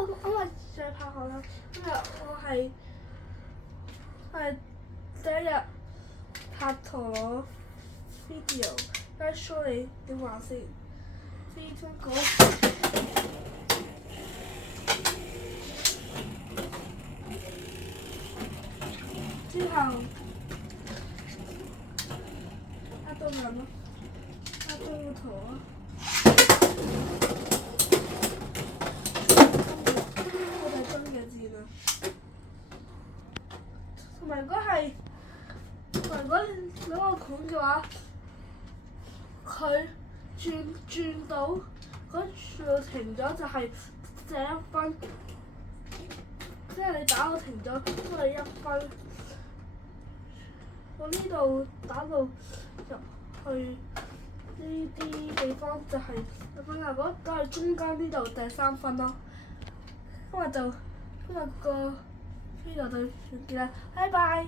因為再拍學啦，因為我係第一日拍陀螺 video，而家 show 你點玩先。呢張稿之後壓到人咯，壓到個陀螺。我睇真嘅字啦。同埋如果兩個孔嘅話，佢轉到嗰度停咗就係1分，即係你打到停咗都係1分。我呢度打到入去呢啲地方就係1分啦，如果打去中間呢度就係3分咯。今日個 video 就完結啦，拜拜。